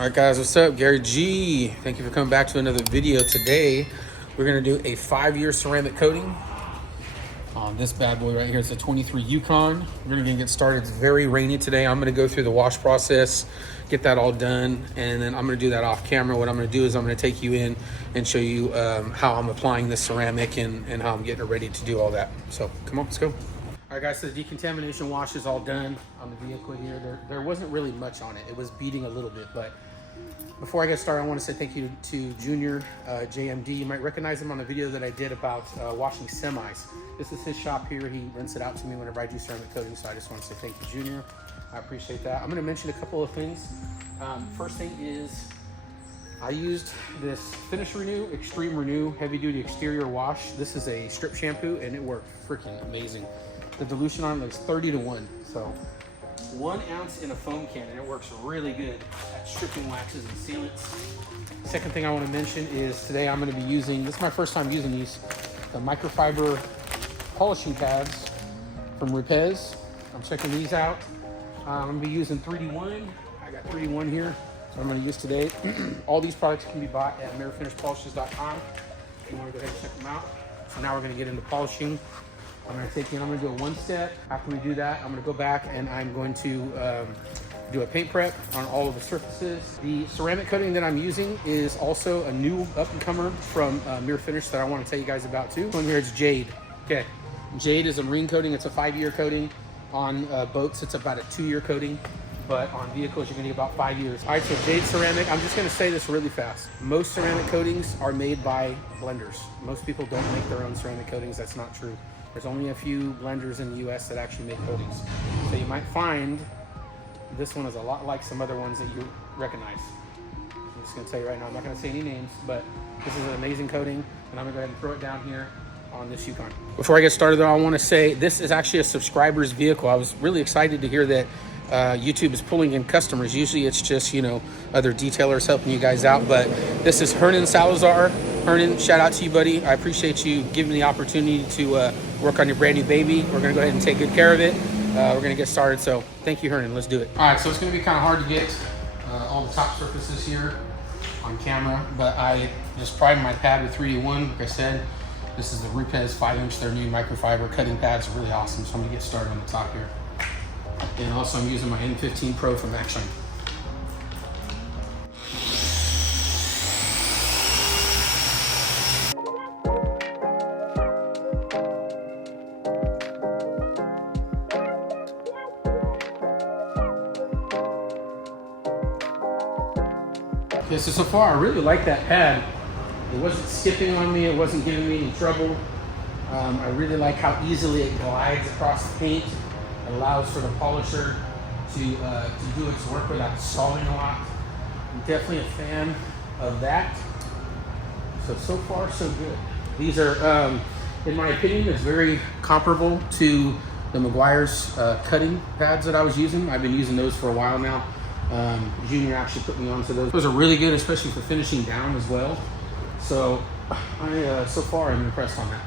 All right, guys, what's up? Gary G. Thank you for coming back to another video. Today, we're gonna do a 5-year ceramic coating on this bad boy right here. It's a 23 Yukon. We're gonna get started. It's very rainy today. I'm gonna go through the wash process, get that all done, and then I'm gonna do that off camera. What I'm gonna do is I'm gonna take you in and show you how I'm applying this ceramic and how I'm getting it ready to do all that. So come on, let's go. All right, guys, so the decontamination wash is all done on the vehicle here. There wasn't really much on it. It was beading a little bit, but before I get started, I want to say thank you to Junior, JMD. You might recognize him on the video that I did about washing semis. This is his shop here. He rents it out to me whenever I do ceramic coating, so I just want to say thank you, Junior. I appreciate that. I'm going to mention a couple of things. First thing is I used this Finish Renew, Extreme Renew Heavy Duty Exterior Wash. This is a strip shampoo, and it worked freaking amazing. The dilution on it is 30-to-1, so 1 ounce in a foam can, and it works really good at stripping waxes and sealants. Second thing I want to mention is today I'm going to be using, this is my first time using these, the microfiber polishing pads from Rupes. I'm checking these out. I'm going to be using 3D1. I got 3D1 here, so I'm going to use today. All these products can be bought at mirrorfinishpolishes.com if you want to go ahead and check them out. So now we're going to get into polishing. I'm going to do a one step. After we do that, I'm going to go back and I'm going to do a paint prep on all of the surfaces. The ceramic coating that I'm using is also a new up-and-comer from Mirror Finish that I want to tell you guys about too. One here is Jade. Okay, Jade is a marine coating. It's a 5-year coating. On boats, it's about a 2-year coating, but on vehicles, you're going to get about 5 years. All right, so Jade ceramic, I'm just going to say this really fast. Most ceramic coatings are made by blenders. Most people don't make their own ceramic coatings. That's not true. There's only a few blenders in the US that actually make coatings. So you might find this one is a lot like some other ones that you recognize. I'm just gonna tell you right now, I'm not gonna say any names, but this is an amazing coating, and I'm gonna go ahead and throw it down here on this Yukon. Before I get started though, I wanna say this is actually a subscriber's vehicle. I was really excited to hear that YouTube is pulling in customers. Usually it's just, you know, other detailers helping you guys out, but this is Hernan Salazar. Hernan, shout out to you, buddy. I appreciate you giving me the opportunity to work on your brand new baby. We're gonna go ahead and take good care of it. We're gonna get started, so thank you, Hernan. Let's do it. All right, so it's gonna be kind of hard to get all the top surfaces here on camera, but I just primed my pad with 3D1. Like I said, this is the Rupes 5-inch, their new microfiber cutting pads, really awesome. So I'm gonna get started on the top here. And also I'm using my N15 Pro from Action. Okay, so far I really like that pad. It wasn't skipping on me, it wasn't giving me any trouble. I really like how easily it glides across the paint. It allows for the polisher to do its work without stalling a lot. I'm definitely a fan of that. So far so good. These are, in my opinion, it's very comparable to the Meguiar's cutting pads that I was using. I've been using those for a while now. Junior actually put me onto those. Those are really good, especially for finishing down as well. So so far I'm impressed on that.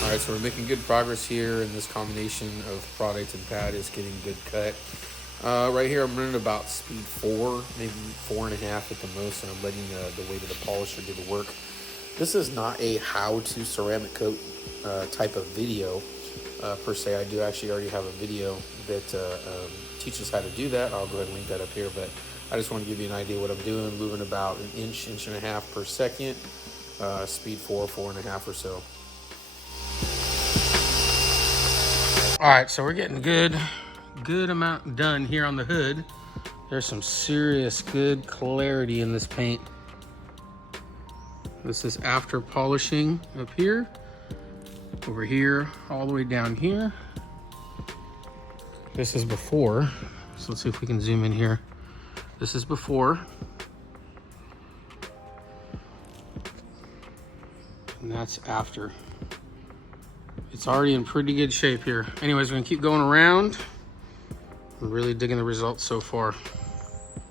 Alright, so we're making good progress here, and this combination of product and pad is getting good cut. Right here I'm running about speed 4, maybe 4.5 at the most, and I'm letting the weight of the polisher do the work. This is not a how to ceramic coat type of video per se. I do actually already have a video that teaches how to do that. I'll go ahead and link that up here, but I just want to give you an idea what I'm doing. Moving about an inch, inch and a half per second, speed 4, 4.5 or so. All right, so we're getting good amount done here on the hood. There's some serious good clarity in this paint. This is after polishing up here, over here, all the way down here. This is before, so let's see if we can zoom in here. This is before. And that's after. It's already in pretty good shape here. Anyways, we're gonna keep going around. I'm really digging the results so far.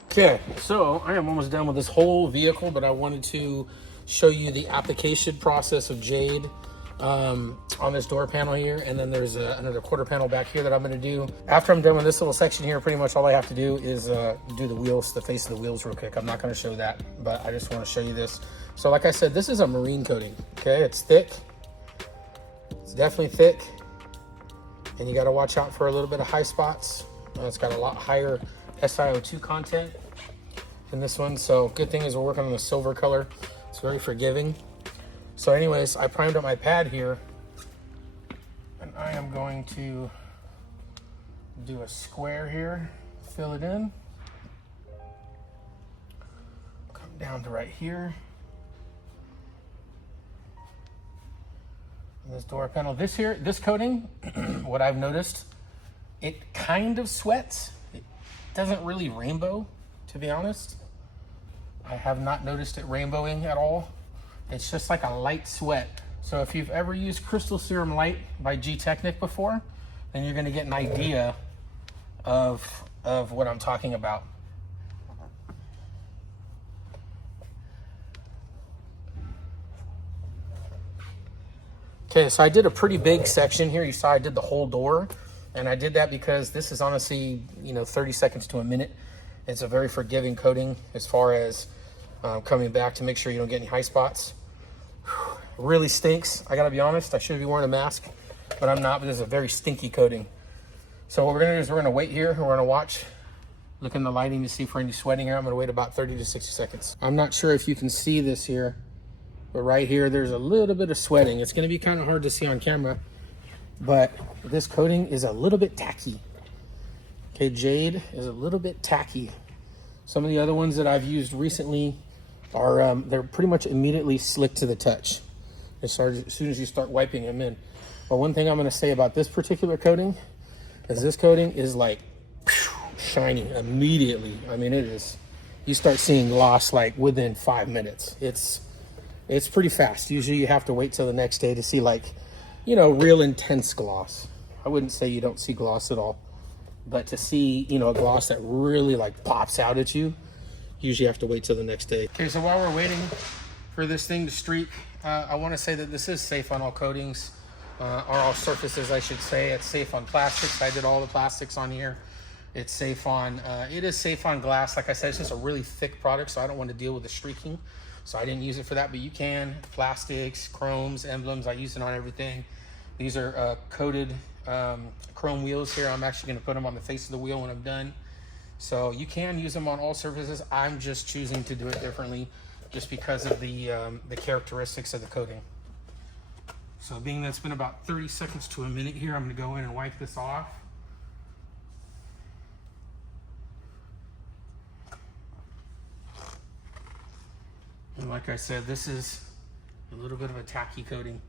Okay, so I am almost done with this whole vehicle, but I wanted to show you the application process of Jade on this door panel here. And then there's another quarter panel back here that I'm gonna do. After I'm done with this little section here, pretty much all I have to do is do the wheels, the face of the wheels real quick. I'm not gonna show that, but I just wanna show you this. So like I said, this is a marine coating, okay? It's thick, it's definitely thick. And you gotta watch out for a little bit of high spots. It's got a lot higher SiO2 content in this one. So good thing is we're working on the silver color. It's very forgiving. So anyways, I primed up my pad here, and I am going to do a square here, fill it in, come down to right here. And this door panel, this coating, what I've noticed, it kind of sweats. It doesn't really rainbow, to be honest. I have not noticed it rainbowing at all. It's just like a light sweat. So if you've ever used Crystal Serum Light by G-Technic before, then you're gonna get an idea of what I'm talking about. Okay, so I did a pretty big section here. You saw I did the whole door, and I did that because this is honestly, 30 seconds to a minute. It's a very forgiving coating as far as coming back to make sure you don't get any high spots. Really stinks, I gotta be honest. I should be wearing a mask, but I'm not, but this is a very stinky coating. So what we're gonna do is we're gonna wait here, we're gonna watch, look in the lighting to see for any sweating here. I'm gonna wait about 30 to 60 seconds. I'm not sure if you can see this here, but right here, there's a little bit of sweating. It's gonna be kind of hard to see on camera, but this coating is a little bit tacky. Okay, Jade is a little bit tacky. Some of the other ones that I've used recently are, they're pretty much immediately slick to the touch as soon as you start wiping them in. But one thing I'm gonna say about this particular coating is this coating is like shiny immediately. I mean, it is, you start seeing gloss like within 5 minutes. It's pretty fast. Usually you have to wait till the next day to see like, real intense gloss. I wouldn't say you don't see gloss at all, but to see, a gloss that really like pops out at you, usually have to wait till the next day. Okay, so while we're waiting for this thing to streak, I want to say that this is safe on all coatings, or all surfaces, I should say. It's safe on plastics. I did all the plastics on here. It's safe on, it is safe on glass. Like I said, it's just a really thick product, so I don't want to deal with the streaking. So I didn't use it for that, but you can. Plastics, chromes, emblems, I use it on everything. These are coated chrome wheels here. I'm actually going to put them on the face of the wheel when I'm done. So you can use them on all surfaces. I'm just choosing to do it differently just because of the characteristics of the coating. So being that it's been about 30 seconds to a minute here, I'm going to go in and wipe this off. And like I said, this is a little bit of a tacky coating.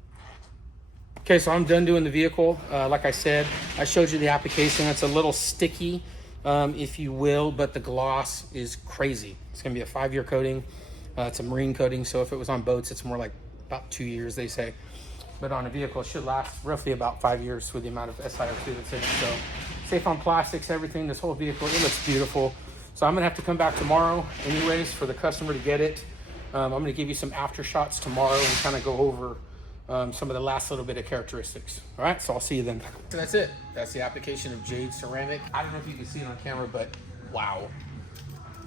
Okay, so I'm done doing the vehicle. Like I said, I showed you the application. It's a little sticky, if you will, but the gloss is crazy. It's gonna be a 5-year coating. It's a marine coating, so if it was on boats, it's more like about 2 years, they say. But on a vehicle, it should last roughly about 5 years with the amount of SiO2 that's in it. So safe on plastics, everything, this whole vehicle, it looks beautiful. So I'm gonna have to come back tomorrow anyways for the customer to get it. I'm gonna give you some after shots tomorrow and kind of go over some of the last little bit of characteristics. All right, so I'll see you then. So that's it. That's the application of Jade Ceramic. I don't know if you can see it on camera, but wow,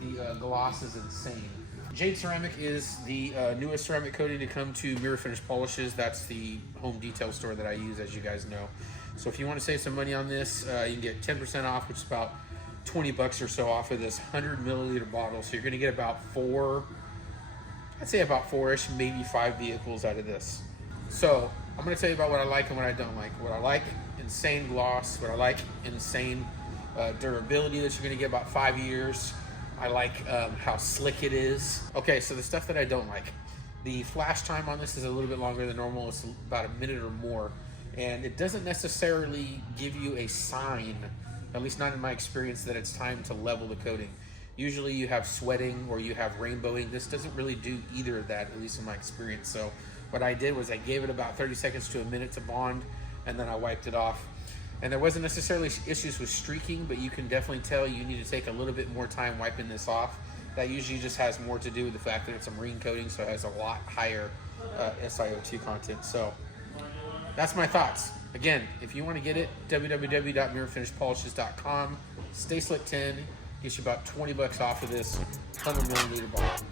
the gloss is insane. Jade Ceramic is the newest ceramic coating to come to Mirror Finish Polishes. That's the home detail store that I use, as you guys know. So if you want to save some money on this, you can get 10% off, which is about 20 bucks or so off of this 100 milliliter bottle. So you're going to get about I'd say about 4-ish, maybe 5 vehicles out of this. So I'm going to tell you about what I like and what I don't like. What I like, insane gloss. What I like, insane durability that you're going to get about 5 years. I like how slick it is. Okay, so the stuff that I don't like. The flash time on this is a little bit longer than normal. It's about a minute or more. And it doesn't necessarily give you a sign, at least not in my experience, that it's time to level the coating. Usually you have sweating or you have rainbowing. This doesn't really do either of that, at least in my experience. So what I did was I gave it about 30 seconds to a minute to bond, and then I wiped it off. And there wasn't necessarily issues with streaking, but you can definitely tell you need to take a little bit more time wiping this off. That usually just has more to do with the fact that it's a marine coating, so it has a lot higher SiO2 content. So that's my thoughts. Again, if you want to get it, www.mirrorfinishpolishes.com. Stay Slick 10 gets you about $20 off of this 100 milliliter bottle.